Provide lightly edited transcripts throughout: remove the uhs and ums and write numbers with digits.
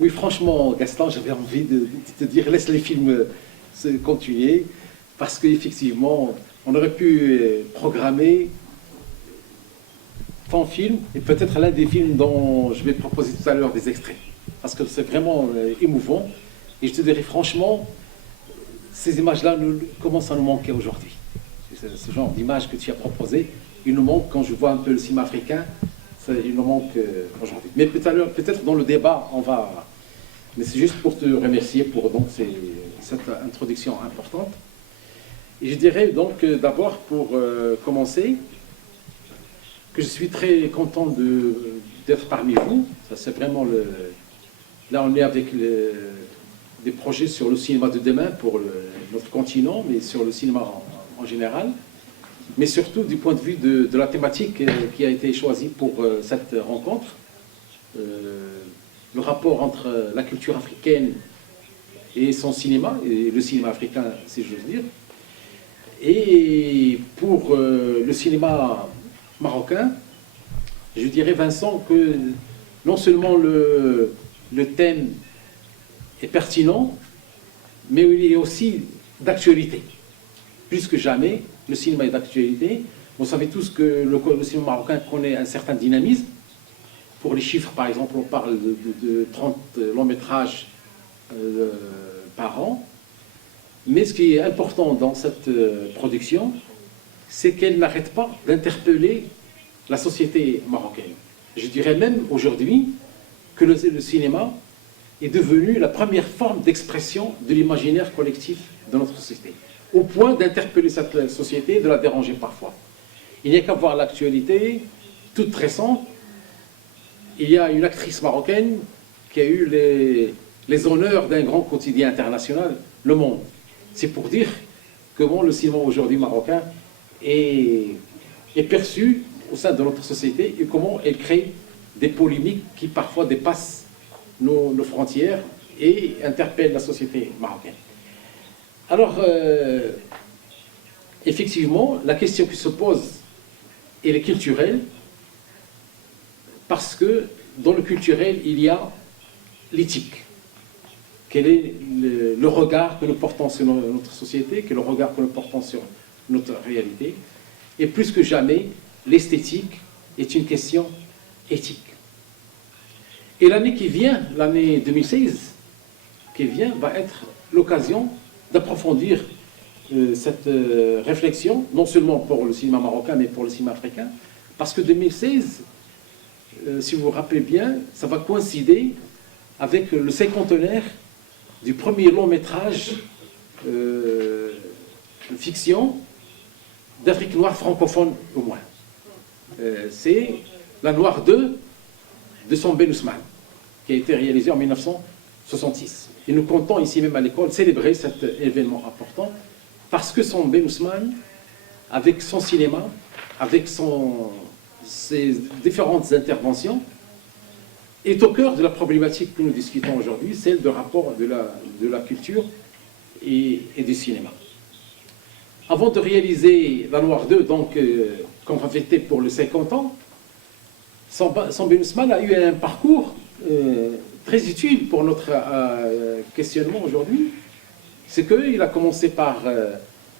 Oui, franchement, Gaston, j'avais envie de te dire, laisse les films se continuer, parce qu'effectivement, on aurait pu programmer ton film, et peut-être l'un des films dont je vais proposer tout à l'heure des extraits, parce que c'est vraiment émouvant, et je te dirais franchement, ces images-là commencent à nous manquer aujourd'hui. Ce genre d'image que tu as proposé, il nous manque quand je vois un peu le cinéma africain, il nous manque aujourd'hui. Mais peut-être dans le débat, on va... Mais c'est juste pour te remercier pour donc, cette introduction importante. Et je dirais donc d'abord, pour commencer, que je suis très content d'être parmi vous. Ça, c'est vraiment le... Là, on est avec des projets sur le cinéma de demain pour notre continent, mais sur le cinéma en général. Mais surtout du point de vue de la thématique qui a été choisie pour cette rencontre. Le rapport entre la culture africaine et son cinéma, et le cinéma africain, si j'ose dire. Et pour le cinéma marocain, je dirais, Vincent, que non seulement le thème est pertinent, mais il est aussi d'actualité. Plus que jamais, le cinéma est d'actualité. Vous savez tous que le cinéma marocain connaît un certain dynamisme. Pour les chiffres, par exemple, on parle de 30 longs métrages par an. Mais ce qui est important dans cette production, c'est qu'elle n'arrête pas d'interpeller la société marocaine. Je dirais même aujourd'hui que le cinéma est devenu la première forme d'expression de l'imaginaire collectif de notre société, au point d'interpeller cette société, de la déranger parfois. Il n'y a qu'à voir l'actualité toute récente. Il y a une actrice marocaine qui a eu les honneurs d'un grand quotidien international, Le Monde. C'est pour dire comment le cinéma aujourd'hui marocain est perçu au sein de notre société et comment elle crée des polémiques qui parfois dépassent nos frontières et interpellent la société marocaine. Alors, effectivement, la question qui se pose, elle est culturelle, parce que dans le culturel, il y a l'éthique. Quel est le regard que nous portons sur notre société, quel est le regard que nous portons sur notre réalité. Et plus que jamais, l'esthétique est une question éthique. Et l'année qui vient, l'année 2016, qui vient, va être l'occasion d'approfondir cette réflexion, non seulement pour le cinéma marocain, mais pour le cinéma africain, parce que 2016, si vous vous rappelez bien, ça va coïncider avec le cinquantenaire du premier long métrage de fiction d'Afrique noire francophone au moins. C'est La Noire 2 de Sam Ben Ousmane, qui a été réalisé en 1966. Et nous comptons ici même à l'école célébrer cet événement important parce que Sam Ben Ousmane, avec son cinéma, avec ses différentes interventions, est au cœur de la problématique que nous discutons aujourd'hui, celle de rapport de la culture et du cinéma. Avant de réaliser La Noire 2, donc, qu'on va fêter pour le 50 ans, Sam Ben Ousmane a eu un parcours très utile pour notre questionnement aujourd'hui. C'est qu'il a commencé par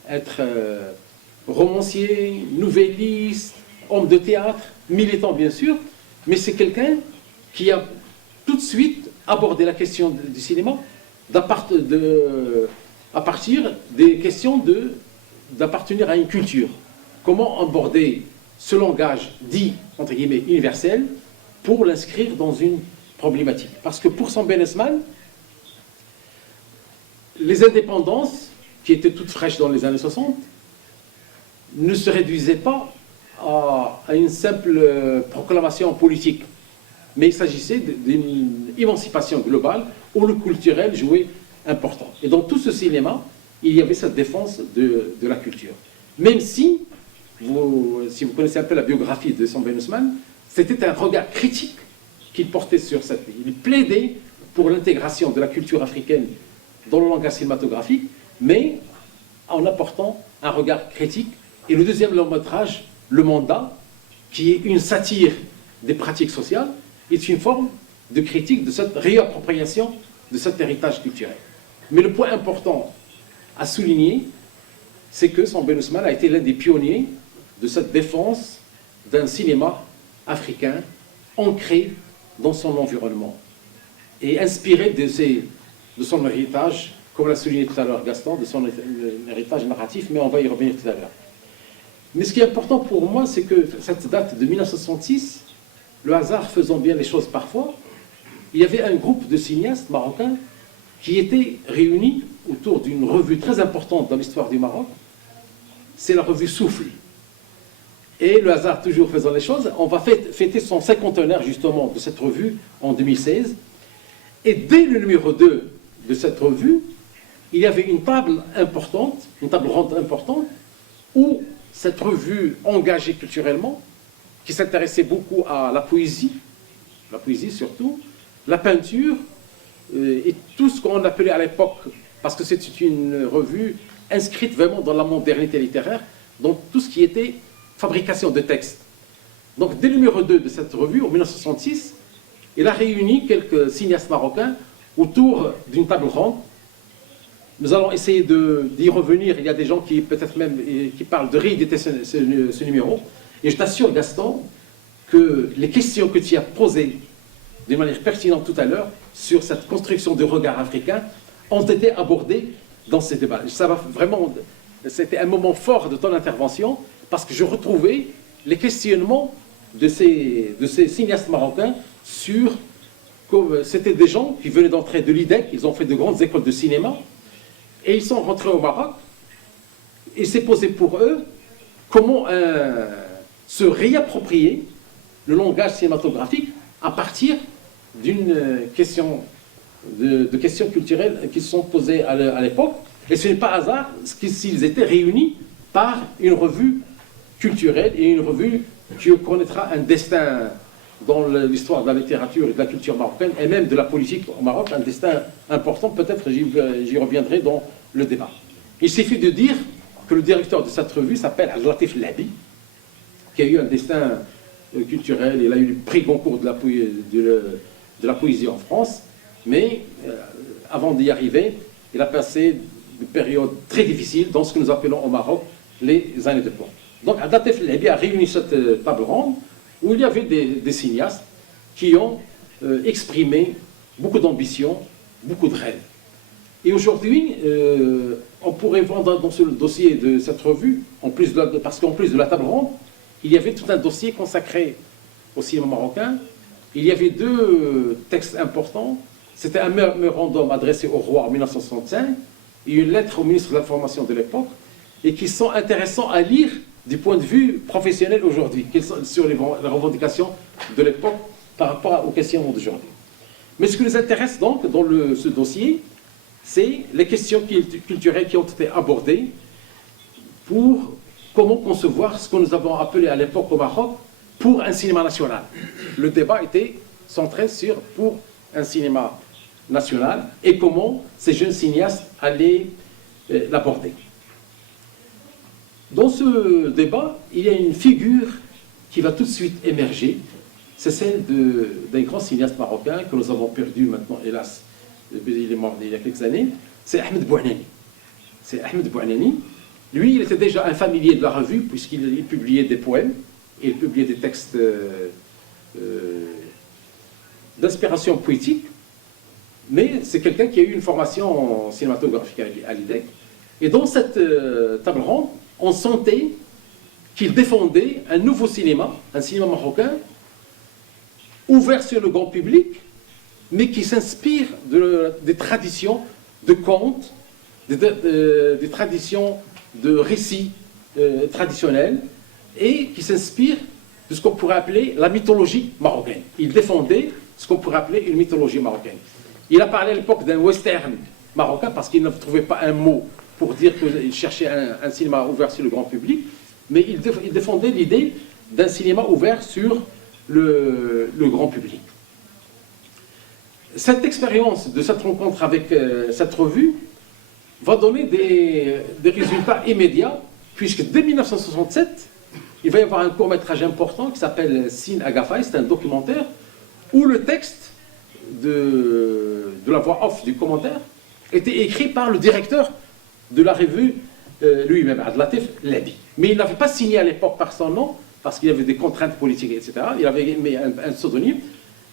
être romancier, novelliste, homme de théâtre, militant bien sûr, mais c'est quelqu'un qui a tout de suite abordé la question du cinéma à partir des questions d'appartenir à une culture. Comment aborder ce langage dit, entre guillemets, universel, pour l'inscrire dans une problématique. Parce que pour Sam Ben Ousmane, les indépendances, qui étaient toutes fraîches dans les années 60, ne se réduisaient pas à une simple proclamation politique. Mais il s'agissait d'une émancipation globale où le culturel jouait important. Et dans tout ce cinéma, il y avait cette défense de la culture. Même si vous connaissez un peu la biographie de Sam Ben Ousmane, c'était un regard critique qu'il portait sur cette vie. Il plaidait pour l'intégration de la culture africaine dans le langage cinématographique, mais en apportant un regard critique. Et le deuxième long métrage, Le Mandat, qui est une satire des pratiques sociales, est une forme de critique de cette réappropriation de cet héritage culturel. Mais le point important à souligner, c'est que Samba Ousmane a été l'un des pionniers de cette défense d'un cinéma africain ancré dans son environnement et inspiré de son héritage, comme l'a souligné tout à l'heure Gaston, de son héritage narratif, mais on va y revenir tout à l'heure. Mais ce qui est important pour moi, c'est que cette date de 1966, le hasard faisant bien les choses parfois, il y avait un groupe de cinéastes marocains qui étaient réunis autour d'une revue très importante dans l'histoire du Maroc, c'est la revue Souffle. Et le hasard toujours faisant les choses, on va fêter son 50e justement de cette revue en 2016. Et dès le numéro 2 de cette revue, il y avait une table importante, une table ronde importante, où cette revue engagée culturellement, qui s'intéressait beaucoup à la poésie surtout, la peinture, et tout ce qu'on appelait à l'époque, parce que c'était une revue inscrite vraiment dans la modernité littéraire, donc tout ce qui était fabrication de textes. Donc dès le numéro 2 de cette revue, en 1966, il a réuni quelques cinéastes marocains autour d'une table ronde. Nous allons essayer d'y revenir. Il y a des gens qui peut-être même qui parlent de rééditer ce numéro. Et je t'assure, Gaston, que les questions que tu as posées de manière pertinente tout à l'heure sur cette construction de regard africain ont été abordées dans ces débats. Ça va vraiment, c'était un moment fort de ton intervention parce que je retrouvais les questionnements de ces cinéastes marocains sur comme c'était des gens qui venaient d'entrer de l'IDEC, ils ont fait de grandes écoles de cinéma et ils sont rentrés au Maroc et s'est posé pour eux comment se réapproprier le langage cinématographique à partir d'une question de questions culturelles qui se sont posées à l'époque. Et ce n'est pas hasard s'ils étaient réunis par une revue culturelle et une revue qui connaîtra un destin dans l'histoire de la littérature et de la culture marocaine et même de la politique au Maroc, un destin important. Peut-être j'y reviendrai dans le débat. Il suffit de dire que le directeur de cette revue s'appelle Abdelatif Labi, qui a eu un destin culturel. Il a eu le prix Goncourt de la poésie en France, mais avant d'y arriver, il a passé une période très difficile dans ce que nous appelons au Maroc les années de plomb. Donc Abdelatif Labi a réuni cette table ronde où il y avait des cinéastes qui ont exprimé beaucoup d'ambition, beaucoup de rêves. Et aujourd'hui, on pourrait vendre dans ce dossier de cette revue, parce qu'en plus de la table ronde, il y avait tout un dossier consacré au cinéma marocain. Il y avait deux textes importants. C'était un mémorandum adressé au roi en 1965 et une lettre au ministre de l'Information de l'époque, et qui sont intéressants à lire du point de vue professionnel aujourd'hui, sur les revendications de l'époque par rapport aux questions d'aujourd'hui. Mais ce qui nous intéresse donc dans ce dossier, c'est les questions culturelles qui ont été abordées pour comment concevoir ce que nous avons appelé à l'époque au Maroc pour un cinéma national. Le débat était centré sur pour un cinéma national et comment ces jeunes cinéastes allaient l'aborder. Dans ce débat, il y a une figure qui va tout de suite émerger, c'est celle d'un grand cinéaste marocain que nous avons perdu maintenant, hélas, il est mort il y a quelques années, c'est Ahmed Bouanani. C'est Ahmed Bouanani. Lui, il était déjà un familier de la revue, puisqu'il publiait des poèmes, et il publiait des textes d'inspiration poétique, mais c'est quelqu'un qui a eu une formation cinématographique à l'IDEC. Et dans cette table ronde, on sentait qu'il défendait un nouveau cinéma, un cinéma marocain, ouvert sur le grand public, mais qui s'inspire des traditions de contes, des traditions de récits traditionnels, et qui s'inspire de ce qu'on pourrait appeler la mythologie marocaine. Il défendait ce qu'on pourrait appeler une mythologie marocaine. Il a parlé à l'époque d'un western marocain, parce qu'il ne trouvait pas un mot pour dire qu'il cherchait un cinéma ouvert sur le grand public, mais il défendait l'idée d'un cinéma ouvert sur le grand public. Cette expérience de cette rencontre avec cette revue va donner des résultats immédiats, puisque dès 1967, il va y avoir un court-métrage important qui s'appelle Sin Agafay, c'est un documentaire, où le texte de la voix off du commentaire était écrit par le directeur de la revue lui-même, Abdelatif Labi. Mais il n'avait pas signé à l'époque par son nom, parce qu'il y avait des contraintes politiques, etc. Il avait mis un pseudonyme,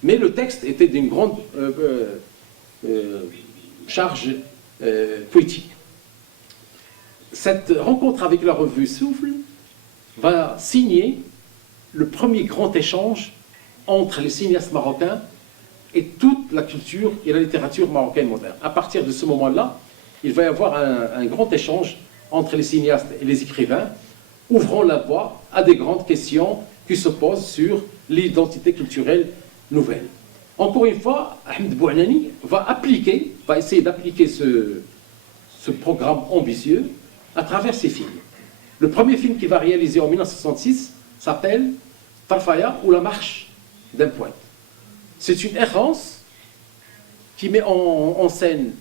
mais le texte était d'une grande charge poétique. Cette rencontre avec la revue Souffle va signer le premier grand échange entre les cinéastes marocains et toute la culture et la littérature marocaine moderne. À partir de ce moment-là, il va y avoir un grand échange entre les cinéastes et les écrivains, ouvrant la voie à des grandes questions qui se posent sur l'identité culturelle nouvelle. Encore une fois, Ahmed Bouanani va essayer d'appliquer ce programme ambitieux à travers ses films. Le premier film qu'il va réaliser en 1966 s'appelle Tarfaya ou la marche d'un poète. C'est une errance qui met en scène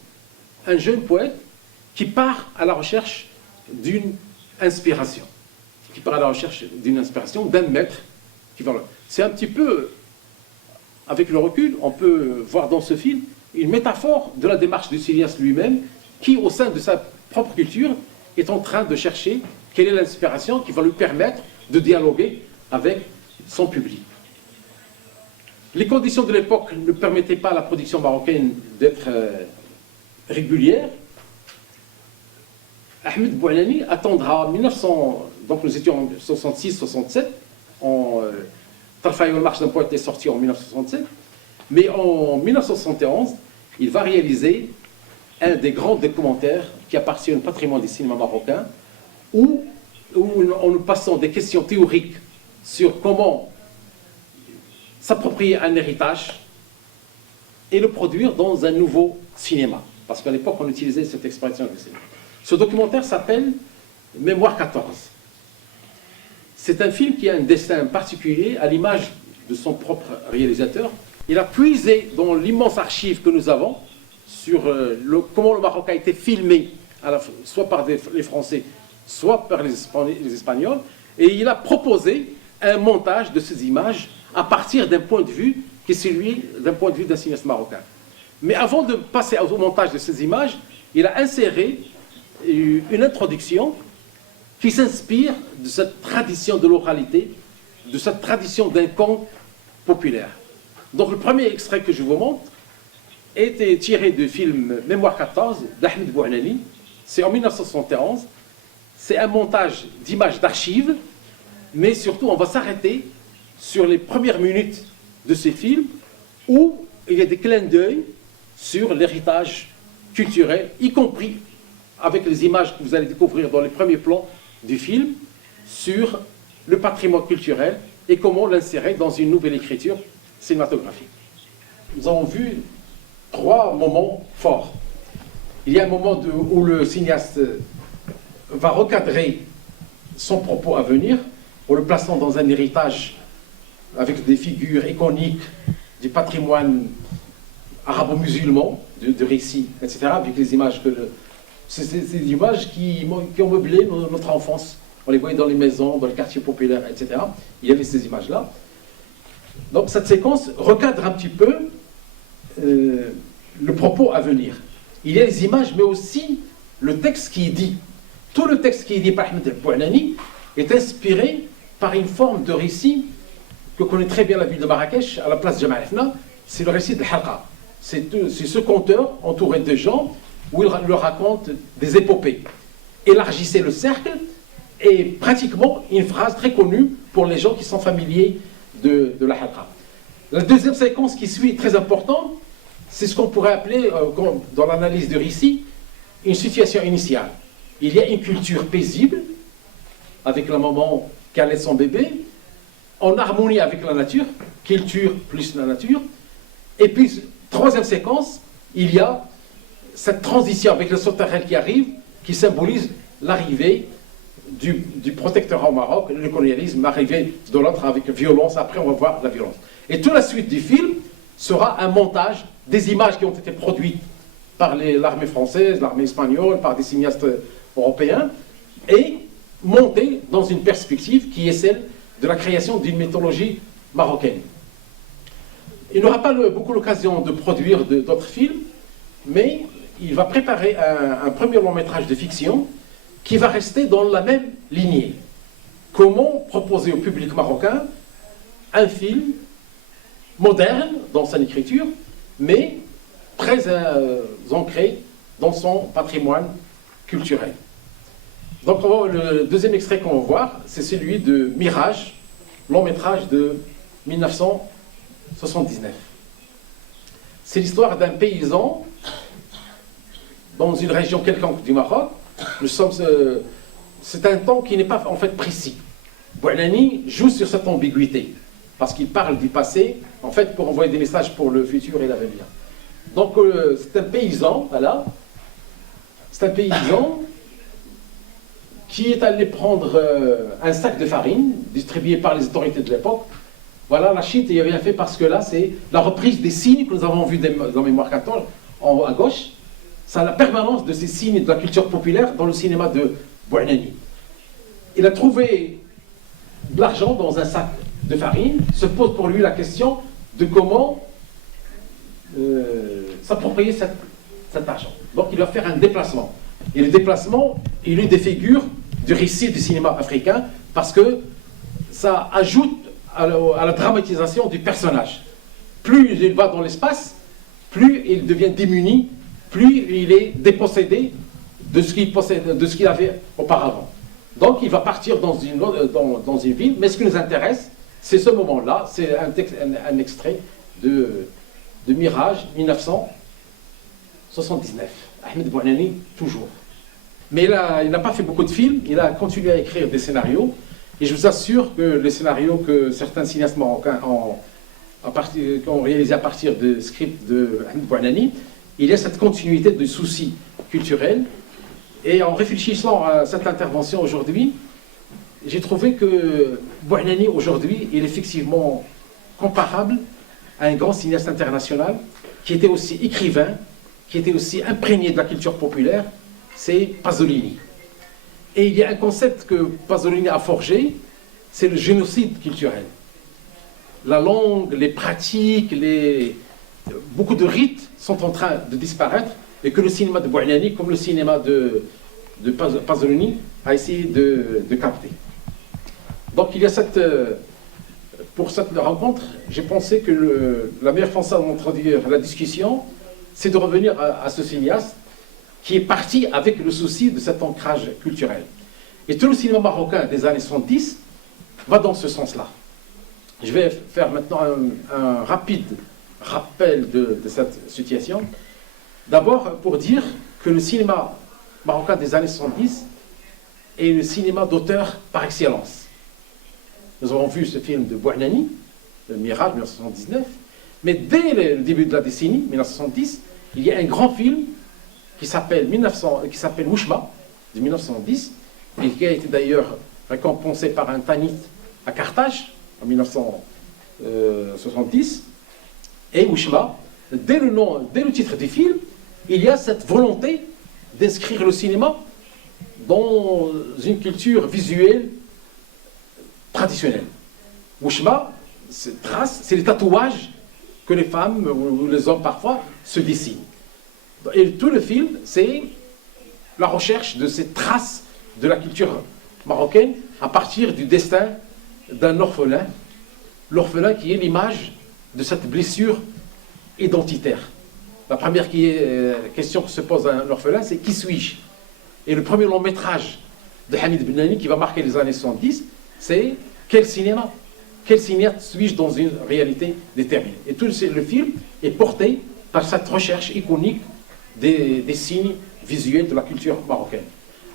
un jeune poète qui part à la recherche d'une inspiration. D'un maître. C'est un petit peu, avec le recul, on peut voir dans ce film une métaphore de la démarche du cinéaste lui-même qui, au sein de sa propre culture, est en train de chercher quelle est l'inspiration qui va lui permettre de dialoguer avec son public. Les conditions de l'époque ne permettaient pas à la production marocaine d'être régulière. Ahmed Bouanani attendra 1900, donc nous étions en 66-67, Tarfaya ou la marche d'un poète est sorti en 1967, mais en 1971, il va réaliser un des grands documentaires qui appartient au patrimoine du cinéma marocain, où en nous passant des questions théoriques sur comment s'approprier un héritage et le produire dans un nouveau cinéma. Parce qu'à l'époque, on utilisait cette expression du cinéma. Ce documentaire s'appelle Mémoire 14. C'est un film qui a un destin particulier, à l'image de son propre réalisateur. Il a puisé dans l'immense archive que nous avons sur comment le Maroc a été filmé, soit par les Français, soit par les Espagnols, et il a proposé un montage de ces images à partir d'un point de vue qui est celui d'un point de vue d'un cinéaste marocain. Mais avant de passer au montage de ces images, il a inséré une introduction qui s'inspire de cette tradition de l'oralité, de cette tradition d'un conte populaire. Donc le premier extrait que je vous montre était tiré du film Mémoire 14 d'Ahmed Bouanani. C'est en 1971. C'est un montage d'images d'archives, mais surtout on va s'arrêter sur les premières minutes de ces films où il y a des clins d'œil sur l'héritage culturel, y compris avec les images que vous allez découvrir dans les premiers plans du film sur le patrimoine culturel et comment l'insérer dans une nouvelle écriture cinématographique. Nous avons vu 3 moments forts. Il y a un moment où le cinéaste va recadrer son propos à venir en le plaçant dans un héritage avec des figures iconiques du patrimoine arabo-musulman, de récits, etc., avec les images c'est des images qui ont meublé notre enfance. On les voyait dans les maisons, dans les quartiers populaires, etc. Il y avait ces images-là. Donc cette séquence recadre un petit peu le propos à venir. Il y a les images, mais aussi le texte qui est dit. Tout le texte qui est dit par Ahmed Bouanani est inspiré par une forme de récit que connaît très bien la ville de Marrakech, à la place de Jamal Fna, c'est le récit de Halqa. C'est ce conteur entouré de gens où il leur raconte des épopées. Élargissez le cercle est pratiquement une phrase très connue pour les gens qui sont familiers de la Halqa. La deuxième séquence qui suit est très importante, c'est ce qu'on pourrait appeler, dans l'analyse du récit, une situation initiale. Il y a une culture paisible, avec la maman qui allait son bébé, en harmonie avec la nature, culture plus la nature. Et puis, troisième séquence, il y a cette transition avec le sauterelle qui arrive, qui symbolise l'arrivée du protectorat au Maroc, le colonialisme, arrivé de l'autre avec violence, après on va voir la violence. Et toute la suite du film sera un montage des images qui ont été produites par l'armée française, l'armée espagnole, par des cinéastes européens, et montées dans une perspective qui est celle de la création d'une mythologie marocaine. Il n'aura pas beaucoup l'occasion de produire d'autres films, mais il va préparer un premier long métrage de fiction qui va rester dans la même lignée. Comment proposer au public marocain un film moderne dans son écriture, mais très ancré dans son patrimoine culturel. Donc le deuxième extrait qu'on va voir, c'est celui de Mirage, long métrage de 1979. C'est l'histoire d'un paysan dans une région quelconque du Maroc. C'est un temps qui n'est pas en fait précis. Bouanani joue sur cette ambiguïté, parce qu'il parle du passé, en fait, pour envoyer des messages pour le futur et l'avenir. Donc, c'est un paysan, voilà. C'est un paysan qui est allé prendre un sac de farine, distribué par les autorités de l'époque. Voilà, la Chine y a bien fait, parce que là, c'est la reprise des signes que nous avons vus dans Mémoire 14, en haut à gauche. C'est la permanence de ces signes de la culture populaire dans le cinéma de Bouanani. Il a trouvé de l'argent dans un sac de farine, se pose pour lui la question de comment s'approprier cet argent. Donc il va faire un déplacement. Et le déplacement, il est des figures du récit du cinéma africain, parce que ça ajoute à la dramatisation du personnage. Plus il va dans l'espace, plus il devient démuni, plus il est dépossédé de ce qu'il avait auparavant. Donc il va partir dans une ville, mais ce qui nous intéresse, c'est ce moment-là, c'est un extrait de Mirage 1979. Ahmed Bouanani, toujours. Mais il n'a pas fait beaucoup de films, il a continué à écrire des scénarios, et je vous assure que les scénarios que certains cinéastes marocains ont réalisés à partir de scripts de Ahmed Bouanani, il y a cette continuité de soucis culturels. Et en réfléchissant à cette intervention aujourd'hui, j'ai trouvé que Bouanani aujourd'hui, il est effectivement comparable à un grand cinéaste international qui était aussi écrivain, qui était aussi imprégné de la culture populaire, c'est Pasolini. Et il y a un concept que Pasolini a forgé, c'est le génocide culturel. La langue, les pratiques, beaucoup de rites sont en train de disparaître, et que le cinéma de Bouanani, comme le cinéma de Pasolini, a essayé de capter. Donc il y a pour cette rencontre, j'ai pensé que la meilleure façon d'introduire la discussion, c'est de revenir à ce cinéaste qui est parti avec le souci de cet ancrage culturel. Et tout le cinéma marocain des années 70 va dans ce sens-là. Je vais faire maintenant un rapide rappel de cette situation. D'abord, pour dire que le cinéma marocain des années 70 est le cinéma d'auteur par excellence. Nous avons vu ce film de Bouanani, le Mirage, 1979, mais dès le début de la décennie, 1970, il y a un grand film qui s'appelle Wouchma, de 1910, et qui a été d'ailleurs récompensé par un Tanit à Carthage, en 1970. Et Wouchma, dès le titre du film, il y a cette volonté d'inscrire le cinéma dans une culture visuelle traditionnelle. Wouchma, c'est les tatouages que les femmes ou les hommes parfois se dessinent. Et tout le film, c'est la recherche de ces traces de la culture marocaine à partir du destin d'un orphelin, l'orphelin qui est l'image de cette blessure identitaire. La première question que se pose à un orphelin, c'est qui suis-je? Et le premier long métrage de Hamid Bouanani qui va marquer les années 70, c'est quel cinéma? Quel cinéaste suis-je dans une réalité déterminée? Et tout le film est porté par cette recherche iconique des signes visuels de la culture marocaine.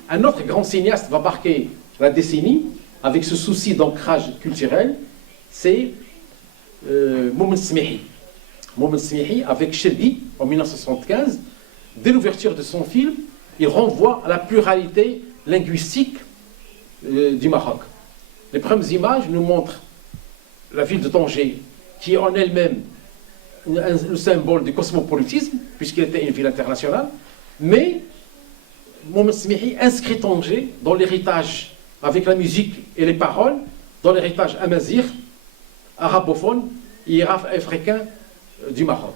Un autre grand cinéaste va marquer la décennie avec ce souci d'ancrage culturel, c'est Moumen Smihi. Moumen Smihi, avec Chelbi, en 1975, dès l'ouverture de son film, il renvoie à la pluralité linguistique du Maroc. Les premières images nous montrent la ville de Tanger, qui est en elle-même le symbole du cosmopolitisme, puisqu'elle était une ville internationale, mais Moumen Smihi inscrit Tanger dans l'héritage, avec la musique et les paroles, dans l'héritage amazigh, arabophone et africain du Maroc.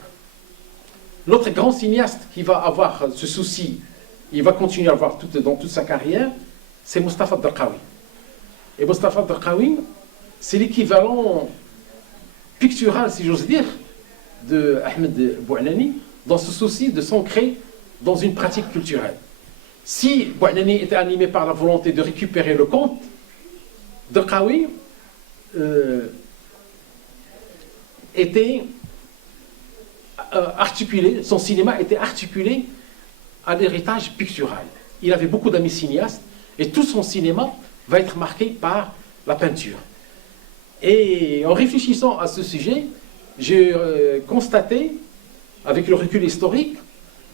L'autre grand cinéaste qui va avoir ce souci, il va continuer à avoir dans toute sa carrière, c'est Mustapha Darqawi. Et Mustapha Darqawi, c'est l'équivalent pictural, si j'ose dire, de Ahmed Bouanani, dans ce souci de s'ancrer dans une pratique culturelle. Si Bouanani était animé par la volonté de récupérer le conte, Darqawi était articulé, son cinéma était articulé à l'héritage pictural. Il avait beaucoup d'amis cinéastes et tout son cinéma va être marqué par la peinture. Et en réfléchissant à ce sujet, j'ai constaté, avec le recul historique,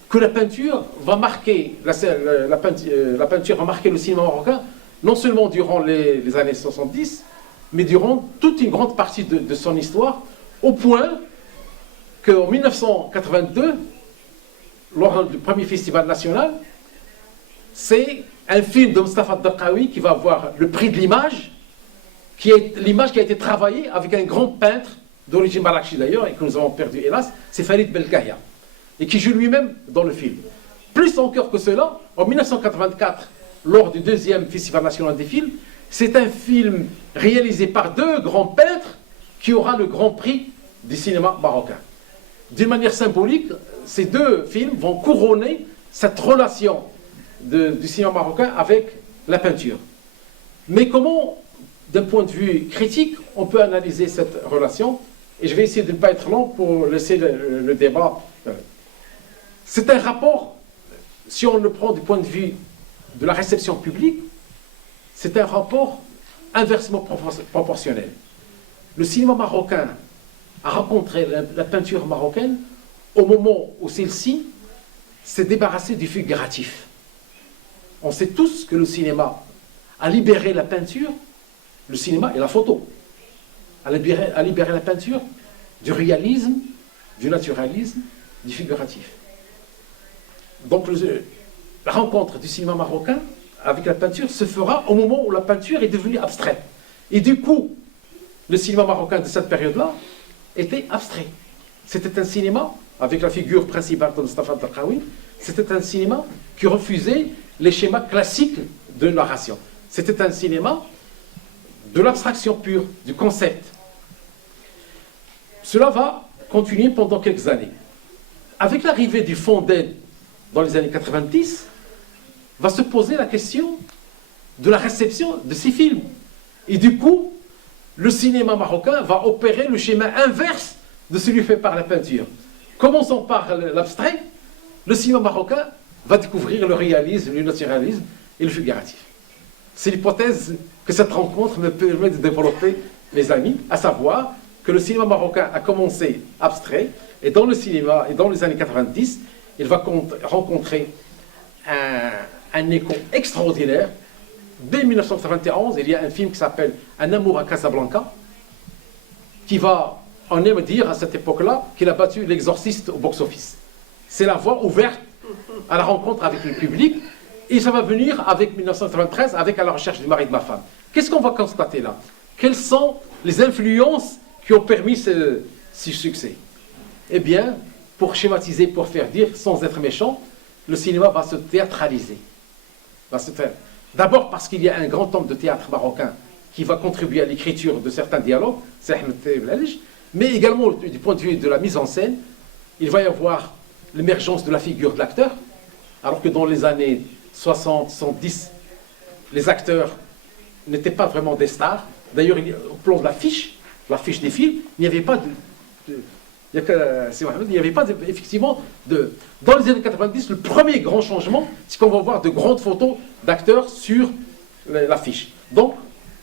que la peinture va marquer, la peinture va marquer le cinéma marocain, non seulement durant les années 70, mais durant toute une grande partie de son histoire, au point qu'en 1982, lors du premier festival national, c'est un film de Mustapha Darqawi qui va avoir le prix de l'image, l'image qui a été travaillée avec un grand peintre d'origine malakchi d'ailleurs, et que nous avons perdu hélas, c'est Farid Belkaya, et qui joue lui-même dans le film. Plus encore que cela, en 1984, lors du deuxième festival national des films, c'est un film réalisé par deux grands peintres qui aura le grand prix du cinéma marocain. D'une manière symbolique, ces deux films vont couronner cette relation du cinéma marocain avec la peinture. Mais comment, d'un point de vue critique, on peut analyser cette relation? Et je vais essayer de ne pas être long pour laisser le débat. C'est un rapport, si on le prend du point de vue de la réception publique, c'est un rapport inversement proportionnel. Le cinéma marocain a rencontré la peinture marocaine au moment où celle-ci s'est débarrassée du figuratif. On sait tous que le cinéma a libéré la peinture, le cinéma et la photo, a libéré la peinture du réalisme, du naturalisme, du figuratif. Donc la rencontre du cinéma marocain avec la peinture se fera au moment où la peinture est devenue abstraite. Et du coup, le cinéma marocain de cette période-là était abstrait. C'était un cinéma, avec la figure principale de Mustapha Darqawi, c'était un cinéma qui refusait les schémas classiques de narration. C'était un cinéma de l'abstraction pure, du concept. Cela va continuer pendant quelques années. Avec l'arrivée du fonds d'aide dans les années 90, va se poser la question de la réception de ces films. Et du coup, le cinéma marocain va opérer le schéma inverse de celui fait par la peinture. Commençons par l'abstrait, le cinéma marocain va découvrir le réalisme, le naturalisme et le figuratif. C'est l'hypothèse que cette rencontre me permet de développer, mes amis, à savoir que le cinéma marocain a commencé abstrait, et dans le cinéma, et dans les années 90, il va rencontrer un écho extraordinaire. Dès 1991, il y a un film qui s'appelle Un amour à Casablanca, qui va, on aime dire à cette époque-là, qu'il a battu L'Exorciste au box-office. C'est la voie ouverte à la rencontre avec le public, et ça va venir avec 1993, avec À la recherche du mari de ma femme. Qu'est-ce qu'on va constater là? Quelles sont les influences qui ont permis ce succès? Eh bien, pour schématiser, pour faire dire, sans être méchant, le cinéma va se théâtraliser. D'abord parce qu'il y a un grand homme de théâtre marocain qui va contribuer à l'écriture de certains dialogues, c'est Ahmed Belkaya, mais également du point de vue de la mise en scène, il va y avoir l'émergence de la figure de l'acteur, alors que dans les années 60, 70, les acteurs n'étaient pas vraiment des stars. D'ailleurs, au plan de l'affiche des films, il n'y avait pas effectivement, dans les années 90, le premier grand changement, c'est qu'on va voir de grandes photos d'acteurs sur l'affiche. Donc,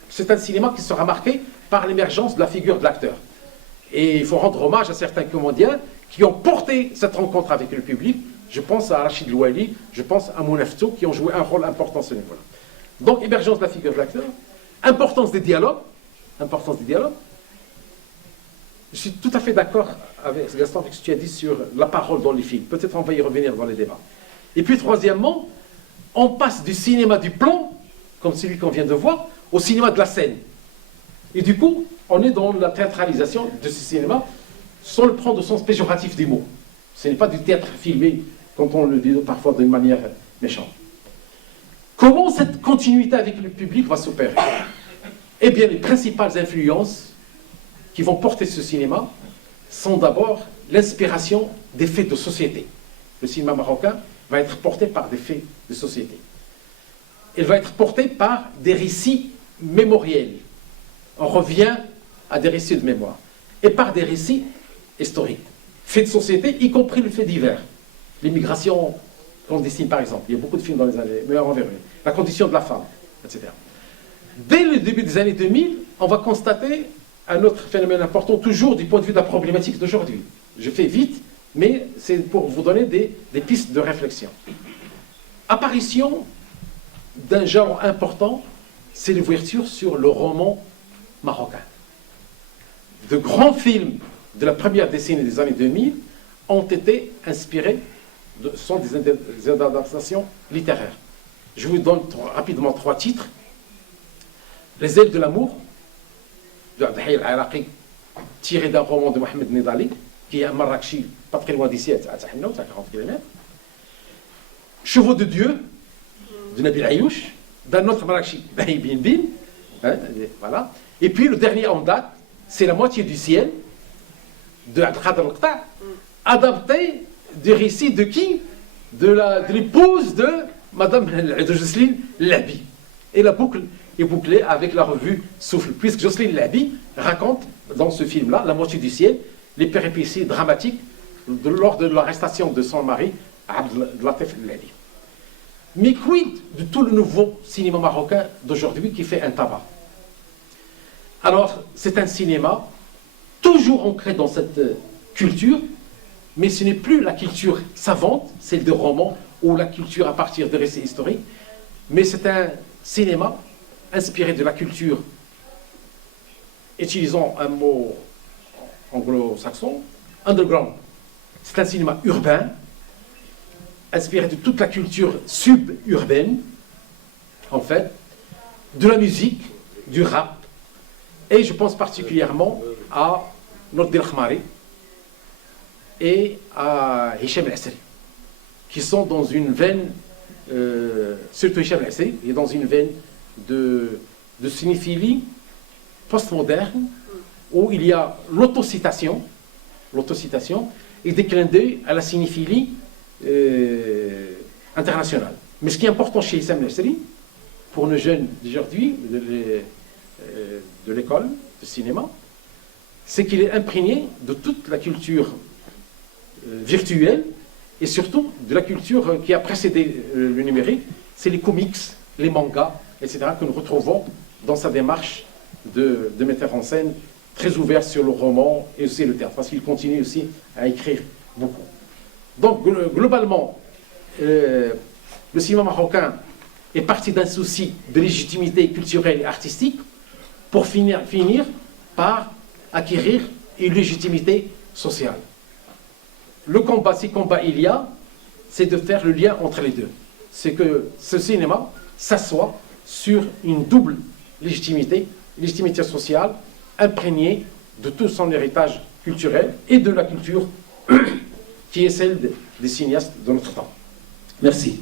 c'est un cinéma qui sera marqué par l'émergence de la figure de l'acteur. Et il faut rendre hommage à certains comédiens qui ont porté cette rencontre avec le public. Je pense à Rachid Louali, je pense à Mounafto, qui ont joué un rôle important à ce niveau-là. Donc, émergence de la figure de l'acteur, importance des dialogues. Je suis tout à fait d'accord avec Gaston, avec ce que tu as dit sur la parole dans les films. Peut-être on va y revenir dans les débats. Et puis, troisièmement, on passe du cinéma du plan, comme celui qu'on vient de voir, au cinéma de la scène. Et du coup, on est dans la théâtralisation de ce cinéma sans le prendre au sens péjoratif des mots. Ce n'est pas du théâtre filmé, quand on le dit parfois d'une manière méchante. Comment cette continuité avec le public va s'opérer? Eh bien, les principales influences qui vont porter ce cinéma sont d'abord l'inspiration des faits de société. Le cinéma marocain va être porté par des faits de société. Il va être porté par des récits mémoriels. On revient à des récits de mémoire. Et par des récits historiques. Faits de société, y compris le fait divers. L'immigration clandestine, par exemple. Il y a beaucoup de films dans les années, mais on verra. La condition de la femme, etc. Dès le début des années 2000, on va constater un autre phénomène important, toujours du point de vue de la problématique d'aujourd'hui. Je fais vite, mais c'est pour vous donner des pistes de réflexion. Apparition d'un genre important, c'est l'ouverture sur le roman marocain. De grands films de la première décennie des années 2000 ont été inspirés, sont des adaptations littéraires. Je vous donne rapidement 3 titres. Les ailes de l'amour, de Abdelhaï al-Iraqi, tiré d'un roman de Mohamed Nidali, qui est un Marrakchi, pas très loin d'ici, à 40 km. Chevaux de Dieu, de Nabil Ayouch, d'un autre Marrakchi, Bahi Bin Bin. Hein, voilà. Et puis le dernier en date, c'est La moitié du ciel, de Abdelkader al-Qta', adapté du récit de qui? De l'épouse de Madame Jocelyne Labi. Et la boucle est bouclée avec la revue Souffle, puisque Jocelyne Labi raconte dans ce film-là, La moitié du ciel, les péripéties dramatiques lors de l'arrestation de son mari, Abdelatif Labi. Mais quid de tout le nouveau cinéma marocain d'aujourd'hui qui fait un tabac? Alors, c'est un cinéma toujours ancré dans cette culture, mais ce n'est plus la culture savante, celle de romans, ou la culture à partir de récits historiques, mais c'est un cinéma inspiré de la culture, utilisant un mot anglo-saxon, underground. C'est un cinéma urbain, inspiré de toute la culture suburbaine, en fait, de la musique, du rap, et je pense particulièrement à Nord El Khmari et à Hicham El Asri, qui sont dans une veine, surtout Hicham El Asri, est dans une veine de cinéphilie postmoderne, où il y a l'autocitation et des clins d'œil à la cinéphilie internationale. Mais ce qui est important chez Hicham El Asri, pour nos jeunes d'aujourd'hui, de l'école de cinéma, c'est qu'il est imprégné de toute la culture virtuelle et surtout de la culture qui a précédé le numérique, c'est les comics, les mangas, etc., que nous retrouvons dans sa démarche de metteur en scène très ouvert sur le roman et aussi le théâtre, parce qu'il continue aussi à écrire beaucoup. Donc, globalement, le cinéma marocain est parti d'un souci de légitimité culturelle et artistique pour finir par acquérir une légitimité sociale. Le combat, si combat il y a, c'est de faire le lien entre les deux. C'est que ce cinéma s'assoit sur une double légitimité sociale, imprégnée de tout son héritage culturel et de la culture qui est celle des cinéastes de notre temps. Merci.